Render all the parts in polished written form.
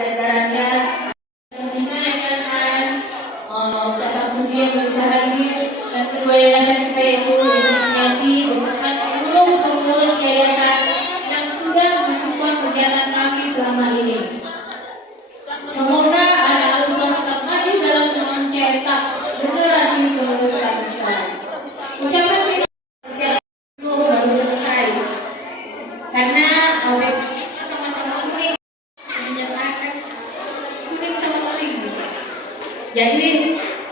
jajarannya. Kemudian yayasan Bapak Budi yang bisa hadir dan kedua yayasan kita yaitu Ibu Sumiati beserta seluruh pengurus yayasan yang sudah mensupport kegiatan kami selama ini. Semoga anak Al-Uswah tetap maju dalam mencetak generasi penerus bangsa. Ucapan terima kasih baru selesai karena awet kita sama-sama kuning menyertakan kuning sama kuning. Jadi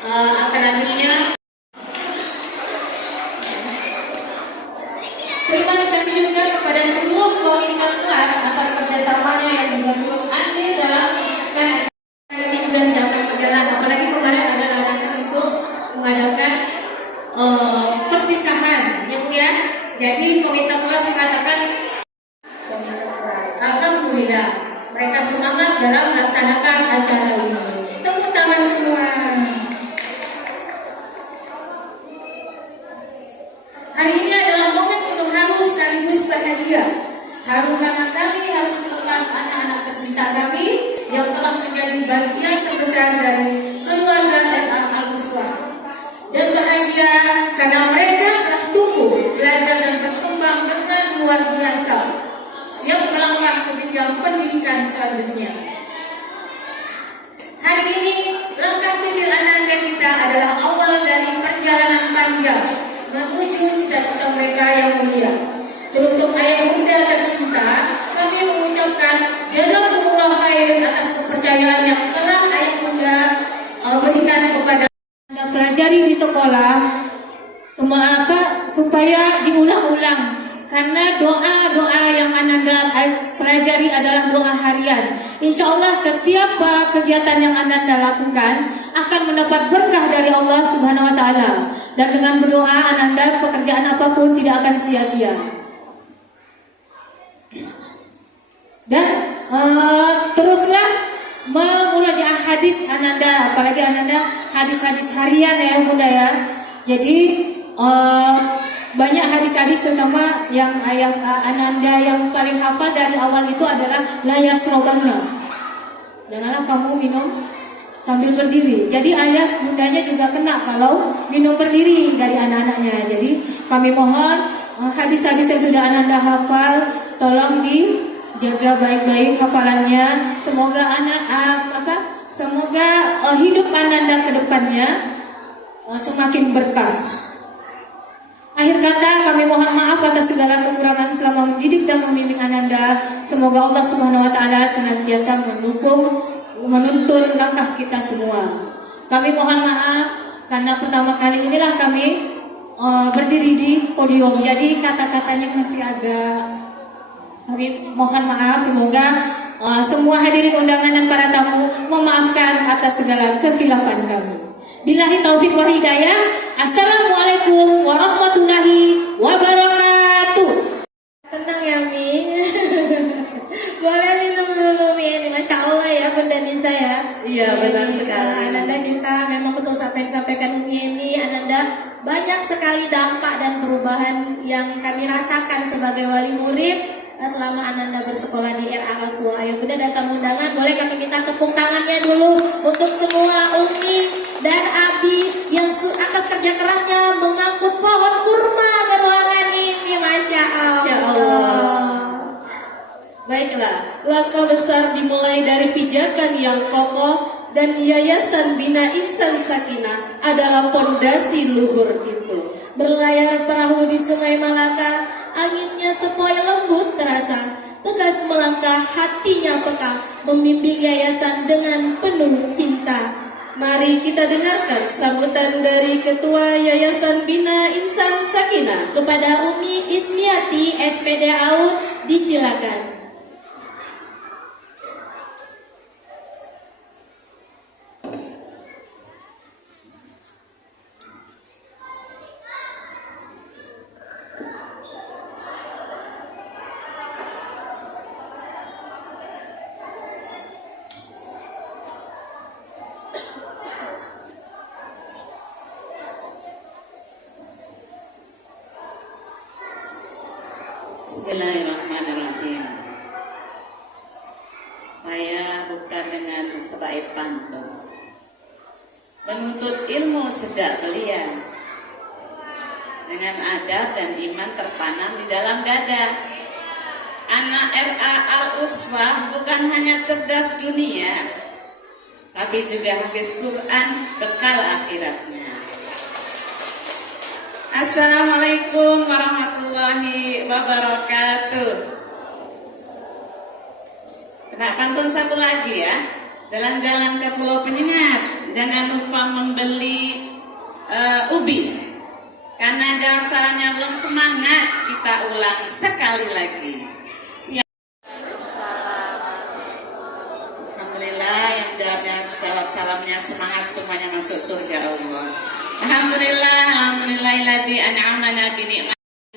alternatifnya terima kasih juga kepada seluruh komite kelas atas kerjasamanya yang juga turut andil dalam acara ini sudah dapat berjalan. Apalagi kemarin ada larangan untuk mengadakan perpisahan, ya. Jadi komite kelas mengatakan alhamdulillah mereka semangat dalam melaksanakan acara ini. Tepuk tangan semua. Hari ini adalah momen penuh haru sekaligus bahagia. Haru karena kami harus melepas anak-anak tercinta kami yang telah menjadi bagian terbesar dari keluarga Al-Uswah. Dan bahagia karena mereka telah tumbuh, belajar dan berkembang dengan luar biasa, siap melangkah ke jenjang pendidikan selanjutnya. Hari ini langkah kecil Ananda kita adalah awal dari perjalanan panjang menuju cita-cita mereka yang mulia. Teruntuk ayah bunda tercinta, kami mengucapkan jazakumullah khair atas kepercayaan yang telah ayah bunda berikan kepada Anda pelajari di sekolah, supaya diulang-ulang. Karena doa-doa yang Ananda pelajari adalah doa harian. Insya Allah setiap kegiatan yang Ananda lakukan akan mendapat berkah dari Allah Subhanahu Wa Taala. Dan dengan berdoa Ananda pekerjaan apapun tidak akan sia-sia. Dan teruslah memurojaah hadis Ananda, apalagi Ananda hadis-hadis harian ya bunda ya. Jadi banyak hadis-hadis terutama yang Ananda yang paling hafal dari awal itu adalah la yasrobanna. Janganlah kamu minum sambil berdiri. Jadi ayah bundanya juga kena kalau minum berdiri dari anak-anaknya. Jadi kami mohon hadis-hadis yang sudah Ananda hafal tolong dijaga baik-baik hafalannya. Semoga semoga hidup Ananda ke depannya semakin berkah. Akhir kata kami mohon maaf atas segala kekurangan selama mendidik dan membimbing Ananda. Semoga Allah Subhanahu Wa Taala senantiasa mendukung, menuntun langkah kita semua. Kami mohon maaf karena pertama kali inilah kami berdiri di podium. Jadi kata-katanya masih agak, kami mohon maaf. Semoga semua hadirin undangan dan para tamu memaafkan atas segala kekhilafan kami. Billahi taufiq wa hidayah. Assalamualaikum warahmatullahi wabarakatuh. Tenang ya Mi. Boleh minum dulu Mi. Ini Masya Allah ya Bunda Nisa ya. Iya benar sekali. Ananda kita memang betul sampaikan Umi ini. Ananda banyak sekali dampak dan perubahan yang kami rasakan sebagai wali murid selama Ananda bersekolah di RA Al-Uswah. Ayo Bunda dan tamu undangan, boleh kami minta tepuk tangannya dulu untuk semua Umi dan Abi yang atas kerja kerasnya mengangkut pohon kurma ke ruangan ini. Masya Allah. Baiklah, langkah besar dimulai dari pijakan yang kokoh dan Yayasan Bina Insan Sakinah adalah pondasi luhur itu. Berlayar perahu di Sungai Malaka, anginnya sepoi lembut terasa. Tegas melangkah, hatinya peka, membimbing yayasan dengan penuh cinta. Mari kita dengarkan sambutan dari Ketua Yayasan Bina Insan Sakinah. Kepada Umi Ismiati SPD AUD, disilakan. Bismillahirrahmanirrahim. Saya buka dengan sebaik pantun. Menuntut ilmu sejak belia, dengan adab dan iman tertanam di dalam dada. Anak RA Al-Uswah bukan hanya cerdas dunia, tapi juga hafiz Quran bekal akhiratnya. Assalamualaikum warahmatullahi wabarakatuh. Kena pantun satu lagi ya. Jalan-jalan ke Pulau Penyengat, jangan lupa membeli ubi. Karena jawab salamnya belum semangat, kita ulang sekali lagi. Alhamdulillah, yang jawab salamnya semangat, semuanya masuk surga Allah. Alhamdulillahilladzi an'amana bi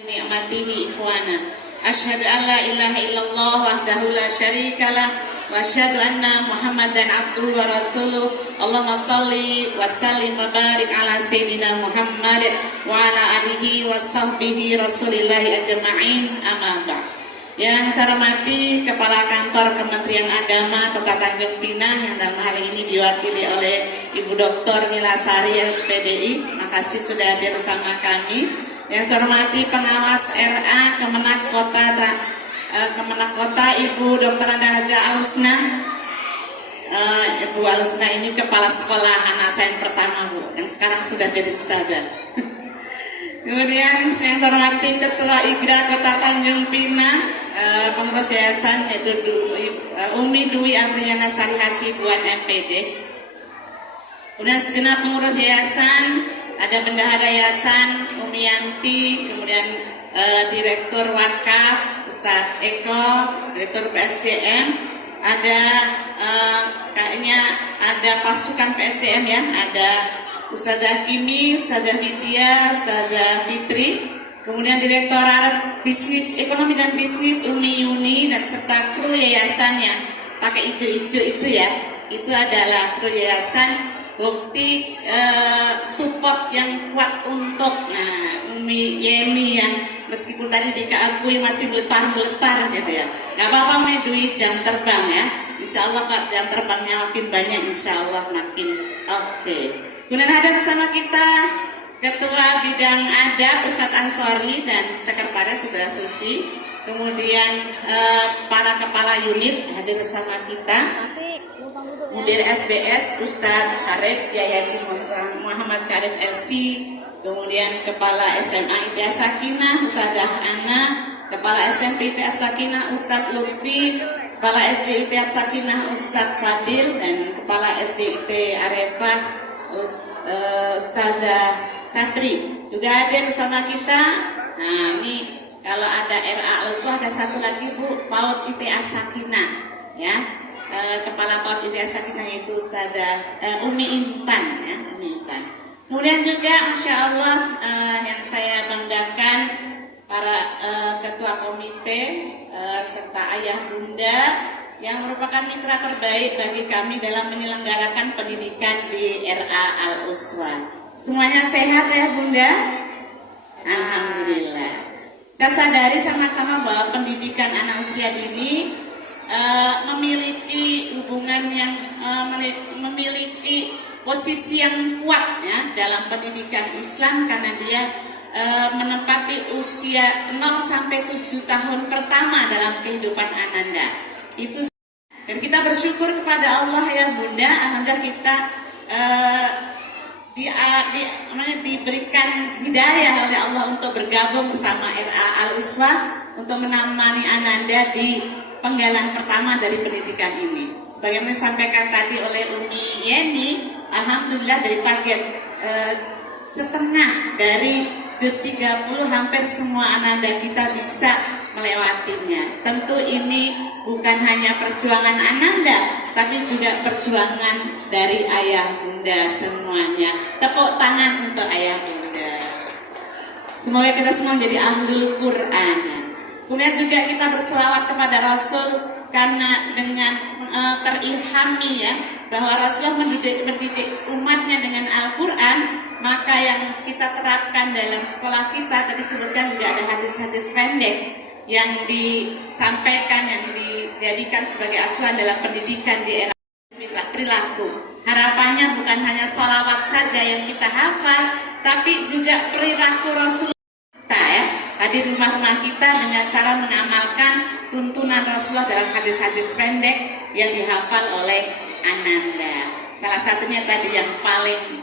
ni'matihi ikhwana. Asyhadu an la ilaha illallah wahdahu la syarikalah wa asyhadu anna Muhammadan abduhu wa rasuluh. Allahumma shalli wa sallim wa barik ala sayyidina Muhammad wa ala alihi wa sahbihi rasulillahi ajma'in, amma ba'd. Yang saya hormati Kepala Kantor Kementerian Agama Kota Tanjung Pinang yang dalam hal ini diwakili oleh Ibu Dr. Mila Sari PDI, makasih sudah hadir bersama kami. Yang saya hormati Pengawas RA Kemenak Kota Ibu Dr. Anda Haja Alusna. Ibu Alusna ini kepala sekolah anak saya yang pertama, Bu, yang sekarang sudah jadi ustazah. Kemudian yang saya hormati Ketua IGRA Kota Tanjung Pinang, pengurus yayasan yaitu Umi Dwi Afriana Sari Hasibuan MPD. Kemudian segenap pengurus yayasan, ada bendahara yayasan Umi Yanti, kemudian Direktur Wakaf Ustadz Eko, Direktur PSDM, ada kayaknya ada pasukan PSDM ya, ada Ustadzah Kimi, Ustadzah Vidya, Ustadzah Fitri, kemudian Direktorat Bisnis Ekonomi dan Bisnis Umi Yuni, dan serta kru yayasan yang pakai ijo-ijo itu ya, itu adalah kru yayasan bukti support yang kuat untuk Umi Yeni yang meskipun tadi dikakui masih meletar gitu ya, gak apa-apa Umi Dwi, jam terbang ya, insya Allah Kak, jam terbangnya makin banyak, insya Allah makin oke. Kemudian ada bersama kita Ketua Bidang Adab Ustadz Ansori dan Sekretaris Saudara Susi. Kemudian para kepala unit hadir bersama kita. Mudir SBS Ustadz Syarif Yayaji Muhammad Syarif LC. Kemudian Kepala SMA ITA Sakinah Ustadzah Ana. Kepala SMP ITA Sakinah Ustadz Lutfi. Kepala SD ITA Sakinah Ustadz Fadil. Dan Kepala SD IT Arefah Ustadzah Santri juga ada bersama kita. Nah ini kalau ada RA Al-Uswah, ada satu lagi Bu, PAUD ITA Sakinah ya, Kepala PAUD ITA Sakinah itu Ustadzah Umi Intan ya, Umi Intan. Kemudian juga Masya Allah yang saya banggakan para ketua komite serta ayah bunda yang merupakan mitra terbaik bagi kami dalam menyelenggarakan pendidikan di RA Al-Uswah. Semuanya sehat ya Bunda? Alhamdulillah. Kita sadari sama-sama bahwa pendidikan anak usia dini memiliki hubungan yang memiliki posisi yang kuat ya dalam pendidikan Islam, karena dia menempati usia 0 sampai 7 tahun pertama dalam kehidupan Ananda. Itu, dan kita bersyukur kepada Allah ya Bunda, alhamdulillah kita diberikan hidayah oleh Allah untuk bergabung bersama RA Al-Uswah untuk menemani Ananda di penggalan pertama dari pendidikan ini. Sebagaimana disampaikan tadi oleh Umi Yeni, alhamdulillah dari target setengah dari juz 30 hampir semua Ananda kita bisa melewatinya. Tentu ini bukan hanya perjuangan Ananda, tapi juga perjuangan dari ayah bunda semuanya. Tepuk tangan untuk ayah bunda. Semoga kita semua menjadi ahlul Quran. Kemudian juga kita berselawat kepada Rasul, karena dengan terilhami ya bahwa Rasulullah mendidik umatnya dengan Al-Quran, maka yang kita terapkan dalam sekolah kita tadi sebutkan juga ada hadis-hadis pendek yang disampaikan, yang dijadikan sebagai acuan dalam pendidikan di era perilaku. Harapannya bukan hanya sholawat saja yang kita hafal, tapi juga perilaku Rasulullah kita ya. Tadi rumah-rumah kita dengan cara mengamalkan tuntunan Rasulullah dalam hadis-hadis pendek yang dihafal oleh Ananda. Salah satunya tadi yang paling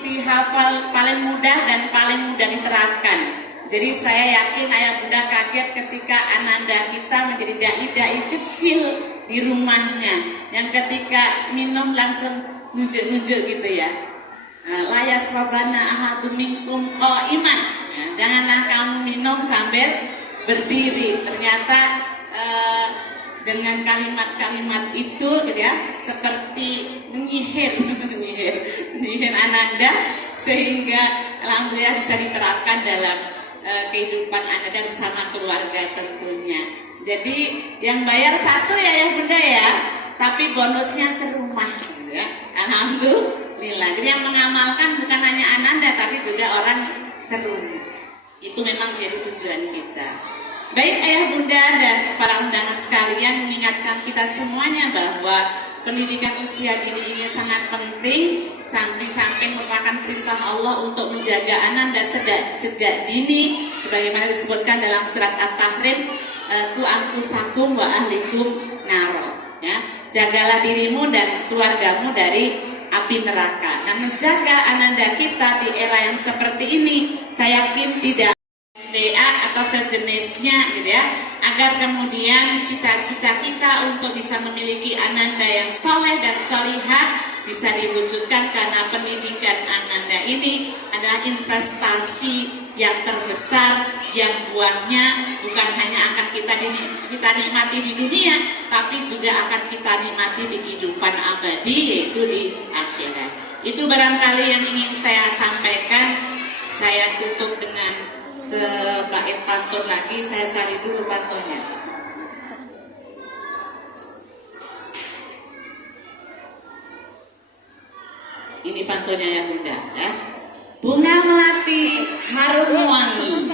dihafal, paling mudah dan paling mudah diterapkan. Jadi saya yakin ayah bunda kaget ketika Ananda kita menjadi dai-dai kecil di rumahnya, yang ketika minum langsung nunjuk-nunjuk gitu ya. La yasrabana ahadum minkum qa'iman. Janganlah kamu minum sambil berdiri. Ternyata dengan kalimat-kalimat itu gitu ya, seperti menyihir Ananda, sehingga alhamdulillah bisa diterapkan dalam kehidupan Ananda bersama keluarga tentunya. Jadi yang bayar satu ya bunda ya, tapi bonusnya serumah gitu ya. Alhamdulillah. Jadi yang mengamalkan bukan hanya Ananda tapi juga orang serumah. Itu memang jadi tujuan kita. Baik ayah bunda dan para undangan sekalian, mengingatkan kita semuanya bahwa pendidikan usia dini ini sangat penting, samping merupakan perintah Allah untuk menjaga Ananda sejak dini, sebagaimana disebutkan dalam surat At-Tahrim, ku anfusakum wa ahlikum naro. Ya, jagalah dirimu dan keluargamu dari api neraka. Nah, menjaga Ananda kita di era yang seperti ini, saya yakin tidak DA atau sejenisnya gitu ya, agar kemudian cita-cita kita untuk bisa memiliki Ananda yang soleh dan solihah bisa diwujudkan, karena pendidikan Ananda ini adalah investasi yang terbesar yang buahnya bukan hanya akan kita nikmati di dunia, tapi juga akan kita nikmati di kehidupan abadi, yaitu di akhirat. Itu barangkali yang ingin saya sampaikan. Saya tutup dengan sebait pantun lagi. Saya cari dulu pantunnya. Ini pantunnya ya bunda ya. Bunga melati harum wangi,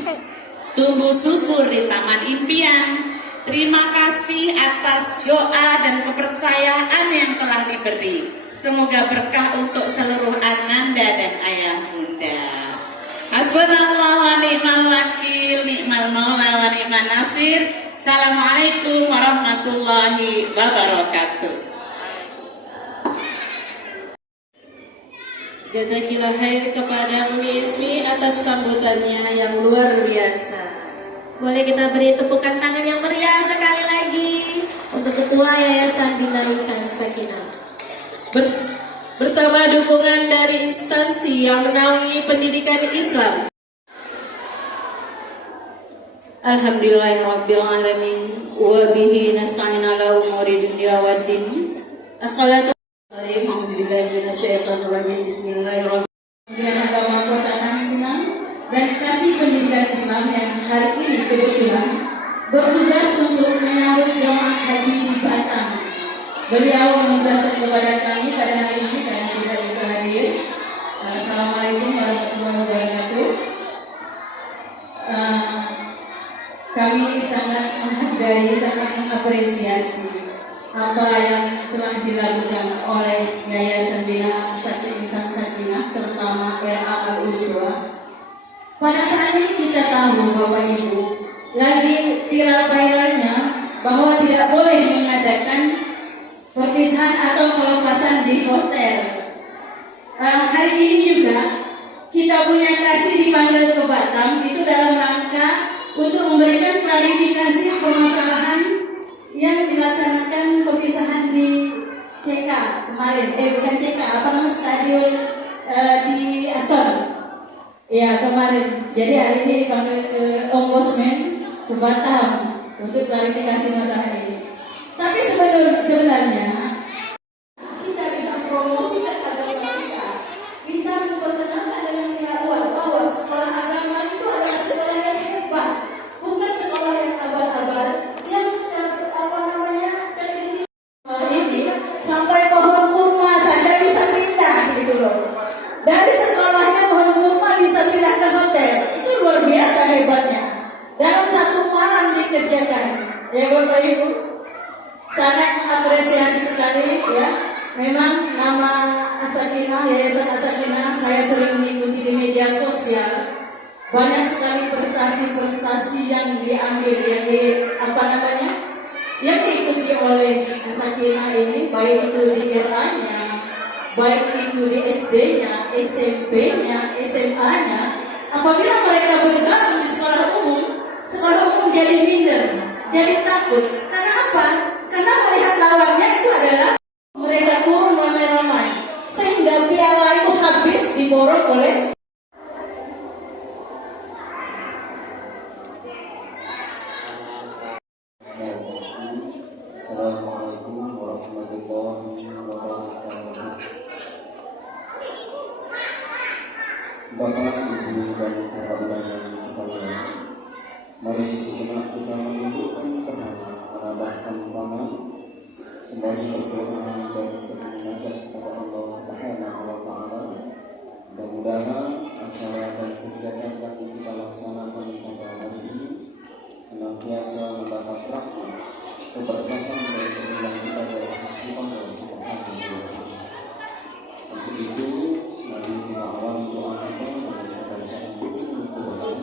tumbuh subur di taman impian. Terima kasih atas doa dan kepercayaan yang telah diberi. Semoga berkah untuk seluruh Ananda dan ayah bunda. Hasbunallah wa ni'mal wakil, ni'mal maula wa ni'man nasir. Assalamualaikum warahmatullahi wabarakatuh. Jazakillah khair kepada Umi Ismi atas sambutannya yang luar biasa. Boleh kita beri tepukan tangan yang meriah sekali lagi untuk Ketua Yayasan Bina Insan Sakinah. Bersama dukungan dari instansi yang menaungi pendidikan Islam. Alhamdulillahirabbil alamin wa bihi nasta'in ala umuri dunya waddin. Assalatu Bismillahirrahmanirrahim. Agama Kota Tanjung dan kasih pendidikan Islam yang hari ini kebetulan bertugas untuk menyambut jamaah haji di Batam. Beliau menugaskan kepada kami pada hari ini karena tidak bisa hadir. Assalamualaikum warahmatullahi wabarakatuh. Kami sangat menghargai, sangat mengapresiasi apa yang telah dilakukan oleh Yayasan Bina Insan Sakinah, terutama RA Al-Uswa. Pada saat ini kita tahu Bapak Ibu, lagi viral-viralnya bahwa tidak boleh mengadakan perpisahan atau pelepasan di hotel. Hari ini juga kita punya kasih dipanggil ke Batam, itu dalam rangka untuk memberikan klarifikasi permasalahan yang dilaksanakan perpisahan di CK kemarin, bukan CK, apa namanya, stadion di Astor. Ya kemarin. Jadi hari ini dipanggil ke Ombudsman ke Batam untuk klarifikasi masalah ini. Tapi sebenarnya kita bisa promosikan agama kita, bisa memperkenalkan dengan pihak luar bahwa sekolah agama itu adalah sekolah yang hebat, bukan sekolah yang abal-abal yang terdiri ini sampai pohon kurma saja bisa pindah gitu loh. Dari sekolahnya pohon kurma bisa pindah ke hotel, itu luar biasa hebatnya. Dalam satu malam dikerjakan, ya diambil, yang di apa namanya, yang diikuti oleh Sakinah ini, baik itu di RA-nya, baik itu di SD-nya, SMP-nya, SMA-nya, apabila mereka bergabung di sekolah umum jadi minder, jadi takut. Karena apa? Karena melihat lawannya itu adalah mereka turun ramai-ramai, sehingga piala itu habis diborong oleh. Assalamualaikum warahmatullahi wabarakatuh. Bapak, Ibu, dan para undangan sekalian, mari sejenak kita menundukkan kepala, menadahkan tangan sembari berdoa dan bermunajat kepada Allah Subhanahu wa Ta'ala. Mudah-mudahan acara dan kegiatan yang kita laksanakan pada hari ini senantiasa mendapat rahmat, keberkatan dan kemuliaan kita dari Allah Subhanahu wa Ta'ala. Untuk itu, mari kita awali doa kita dengan bacaan Al-Quran.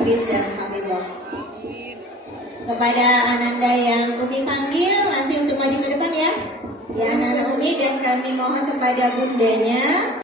Hafiz dan Hafizah. Kepada Ananda yang Umi panggil nanti untuk maju ke depan ya. Ya anak-anak Umi, dan kami mohon kepada bundanya